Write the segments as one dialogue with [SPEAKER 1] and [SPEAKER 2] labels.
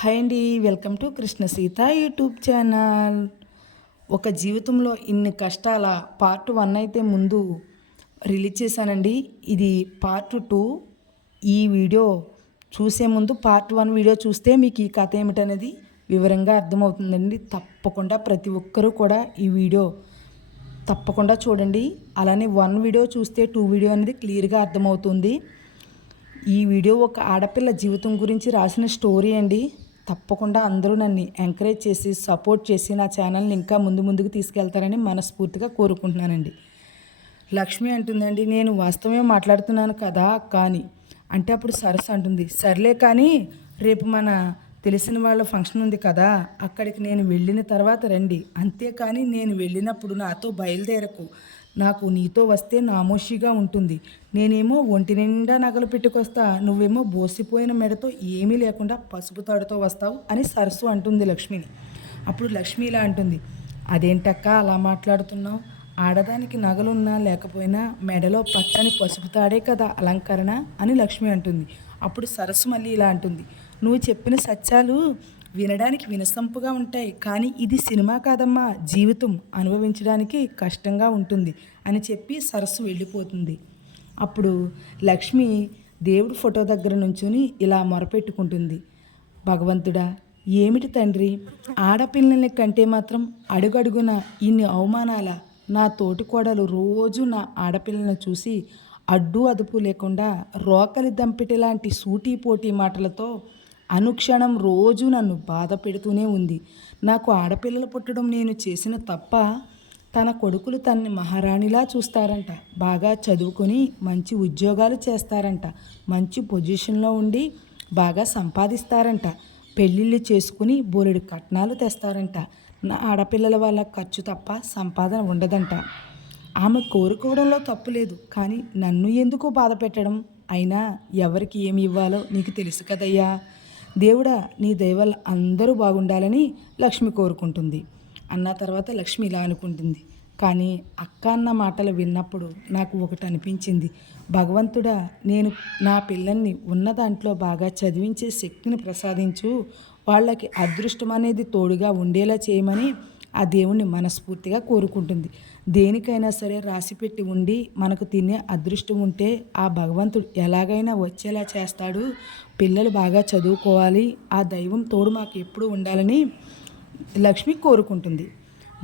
[SPEAKER 1] Hi అండి welcome to Krishna Seetha YouTube channel. ఒక జీవితంలో ఇన్ని కష్టాల పార్ట్ వన్ అయితే ముందు రిలీజ్ చేశానండి. ఇది పార్ట్ టూ ఈ వీడియో చూసే ముందు పార్ట్ వన్ వీడియో చూస్తే మీకు ఈ కథ ఏమిటనేది వివరంగా అర్థమవుతుందండి. తప్పకుండా ప్రతి ఒక్కరూ కూడా ఈ వీడియో తప్పకుండా చూడండి. అలానే వన్ వీడియో చూస్తే టూ వీడియో అనేది క్లియర్గా అర్థమవుతుంది. ఈ వీడియో ఒక ఆడపిల్ల జీవితం గురించి రాసిన స్టోరీ అండి. తప్పకుండా అందరూ నన్ను ఎంకరేజ్ చేసి సపోర్ట్ చేసి నా ఛానల్ని ఇంకా ముందు ముందుకు తీసుకెళ్తారని మనస్ఫూర్తిగా కోరుకుంటున్నానండి. లక్ష్మి అంటుందండి నేను వాస్తవమే మాట్లాడుతున్నాను కదా కానీ అంటే అప్పుడు సరస్సు అంటుంది సర్లే కానీ రేపు మన తెలిసిన వాళ్ళ ఫంక్షన్ ఉంది కదా అక్కడికి నేను వెళ్ళిన తర్వాత రండి. అంతేకాని నేను వెళ్ళినప్పుడు నాతో బయలుదేరకు నాకు నీతో వస్తే నామోషిగా ఉంటుంది. నేనేమో ఒంటి నిండా నగలు పెట్టుకొస్తా నువ్వేమో బోసిపోయిన మెడతో ఏమీ లేకుండా పసుపు తాడుతో వస్తావు అని సరస్సు అంటుంది లక్ష్మిని. అప్పుడు లక్ష్మి ఇలా అంటుంది అదేంటక్క అలా మాట్లాడుతున్నావు? ఆడదానికి నగలున్నా లేకపోయినా మెడలో పచ్చని పసుపు తాడే కదా అలంకరణ అని లక్ష్మి అంటుంది. అప్పుడు సరస్సు మళ్ళీ ఇలా అంటుంది నువ్వు చెప్పిన సత్యాలు వినడానికి వినసంపుగా ఉంటాయి. కానీ ఇది సినిమా కాదమ్మా. జీవితం అనుభవించడానికి కష్టంగా ఉంటుంది అని చెప్పి సరస్సు వెళ్ళిపోతుంది. అప్పుడు లక్ష్మి దేవుడి ఫోటో దగ్గర నుంచుని ఇలా మొరపెట్టుకుంటుంది. భగవంతుడా ఏమిటి తండ్రి? ఆడపిల్లల్ని కంటే మాత్రం అడుగడుగున ఇన్ని అవమానాల? నా తోటి కోడలు రోజు నా ఆడపిల్లలను చూసి అడ్డు అదుపు లేకుండా రోకలి దంపిటి లాంటి సూటీ పోటీ మాటలతో అనుక్షణం రోజు నన్ను బాధ పెడుతూనే ఉంది. నాకు ఆడపిల్లలు పుట్టడం నేను చేసిన తప్ప తన కొడుకులు తన్ని మహారాణిలా చూస్తారంట. బాగా చదువుకొని మంచి ఉద్యోగాలు చేస్తారంట. మంచి పొజిషన్లో ఉండి బాగా సంపాదిస్తారంట. పెళ్ళిళ్ళు చేసుకుని బోలెడు కట్నాలు తెస్తారంట. నా ఆడపిల్లల వల్ల ఖర్చు తప్ప సంపాదన ఉండదంట. ఆమె కోరుకోవడంలో తప్పు లేదు. కానీ నన్ను ఎందుకు బాధ పెట్టడం? అయినా ఎవరికి ఏమి ఇవ్వాలో నీకు తెలుసు కదయ్యా. దేవుడా నీ దయవల్ల అందరూ బాగుండాలని లక్ష్మి కోరుకుంటుంది. అన్న తర్వాత లక్ష్మి ఇలా అనుకుంటుంది. కానీ అక్క అన్న మాటలు విన్నప్పుడు నాకు ఒకటి అనిపించింది. భగవంతుడా నేను నా పిల్లల్ని ఉన్న దాంట్లో బాగా చదివించే శక్తిని ప్రసాదించు. వాళ్ళకి అదృష్టం అనేది తోడుగా ఉండేలా చేయమని ఆ దేవుణ్ణి మనస్ఫూర్తిగా కోరుకుంటుంది. దేనికైనా సరే రాసిపెట్టి ఉండి మనకు తినే అదృష్టం ఉంటే ఆ భగవంతుడు ఎలాగైనా వచ్చేలా చేస్తాడు. పిల్లలు బాగా చదువుకోవాలి. ఆ దైవం తోడు మాకు ఎప్పుడు ఉండాలని లక్ష్మి కోరుకుంటుంది.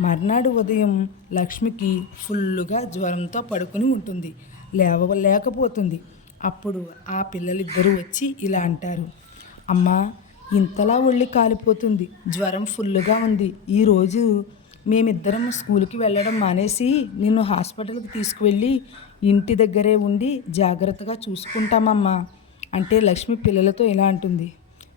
[SPEAKER 1] మర్నాడు ఉదయం లక్ష్మికి ఫుల్లుగా జ్వరంతో పడుకుని ఉంటుంది. లేవ లేకపోతుంది. అప్పుడు ఆ పిల్లలిద్దరూ వచ్చి ఇలా అంటారు. అమ్మా ఇంతలా ఒళ్ళి కాలిపోతుంది. జ్వరం ఫుల్గా ఉంది. ఈరోజు మేమిద్దరం స్కూల్కి వెళ్ళడం మానేసి నిన్ను హాస్పిటల్కి తీసుకువెళ్ళి ఇంటి దగ్గరే ఉండి జాగ్రత్తగా చూసుకుంటామమ్మా. అంటే లక్ష్మి పిల్లలతో ఇలా అంటుంది.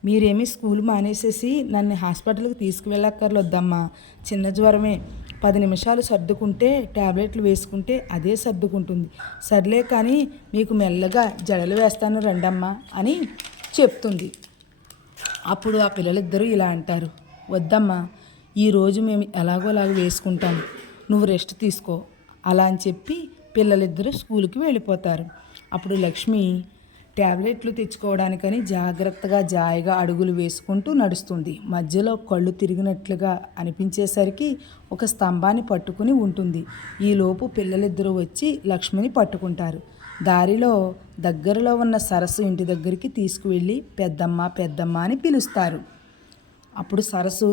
[SPEAKER 1] మీరేమీ స్కూల్ మానేసేసి నన్ను హాస్పిటల్కి తీసుకువెళ్ళక్కర్లొద్దమ్మా. చిన్న జ్వరమే. పది నిమిషాలు సర్దుకుంటే ట్యాబ్లెట్లు వేసుకుంటే అదే సర్దుకుంటుంది. సర్లే కానీ మీకు మెల్లగా జడలు వేస్తాను రండమ్మా అని చెప్తుంది. అప్పుడు ఆ పిల్లలిద్దరూ ఇలా అంటారు. వద్దమ్మా ఈరోజు మేము ఎలాగోలాగ వేసుకుంటాం నువ్వు రెస్ట్ తీసుకో అలా అని చెప్పి పిల్లలిద్దరూ స్కూల్కి వెళ్ళిపోతారు. అప్పుడు లక్ష్మి ట్యాబ్లెట్లు తెచ్చుకోవడానికని జాగ్రత్తగా జాయిగా అడుగులు వేసుకుంటూ నడుస్తుంది. మధ్యలో కళ్ళు తిరిగినట్లుగా అనిపించేసరికి ఒక స్తంభాన్ని పట్టుకుని ఉంటుంది. ఈలోపు పిల్లలిద్దరూ వచ్చి లక్ష్మిని పట్టుకుంటారు. దారిలో దగ్గరలో ఉన్న సరస్సు ఇంటి దగ్గరికి తీసుకువెళ్ళి పెద్దమ్మ పెద్దమ్మ అని పిలుస్తారు. అప్పుడు సరస్సు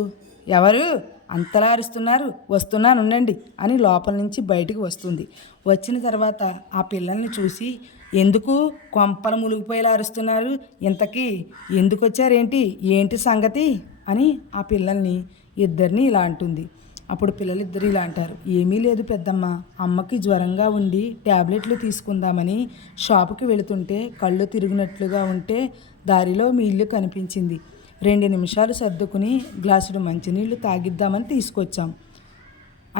[SPEAKER 1] ఎవరు? అంతలా అరుస్తున్నారు వస్తున్నాను ఉండండి అని లోపల నుంచి బయటికి వస్తుంది. వచ్చిన తర్వాత ఆ పిల్లల్ని చూసి ఎందుకు కొంపలు మునిగిపోయేలా అరుస్తున్నారు? ఇంతకీ ఎందుకు వచ్చారేంటి ఏంటి సంగతి? అని ఆ పిల్లల్ని ఇద్దరిని ఇలా అంటుంది. అప్పుడు పిల్లలిద్దరు ఇలా అంటారు. ఏమీ లేదు పెద్దమ్మ అమ్మకి జ్వరంగా ఉండి ట్యాబ్లెట్లు తీసుకుందామని షాపుకి వెళుతుంటే కళ్ళు తిరిగినట్లుగా ఉంటే దారిలో మీ ఇల్లు కనిపించింది. రెండు నిమిషాలు సర్దుకుని గ్లాసుడు మంచినీళ్ళు తాగిద్దామని తీసుకొచ్చాం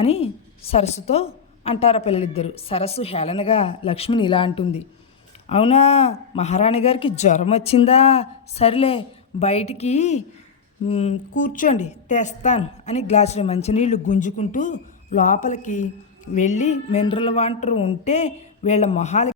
[SPEAKER 1] అని సరస్సుతో అంటారు పిల్లలిద్దరు. సరస్సు హేళనగా లక్ష్మిని ఇలా అంటుంది. అవునా మహారాణి గారికి జ్వరం వచ్చిందా? సర్లే బయటికి కూర్చోండి తెస్తాను అని గ్లాసులో మంచినీళ్ళు గుంజుకుంటూ లోపలికి వెళ్ళి మినరల్ వాటర్ ఉంటే వీళ్ళ మొహాలు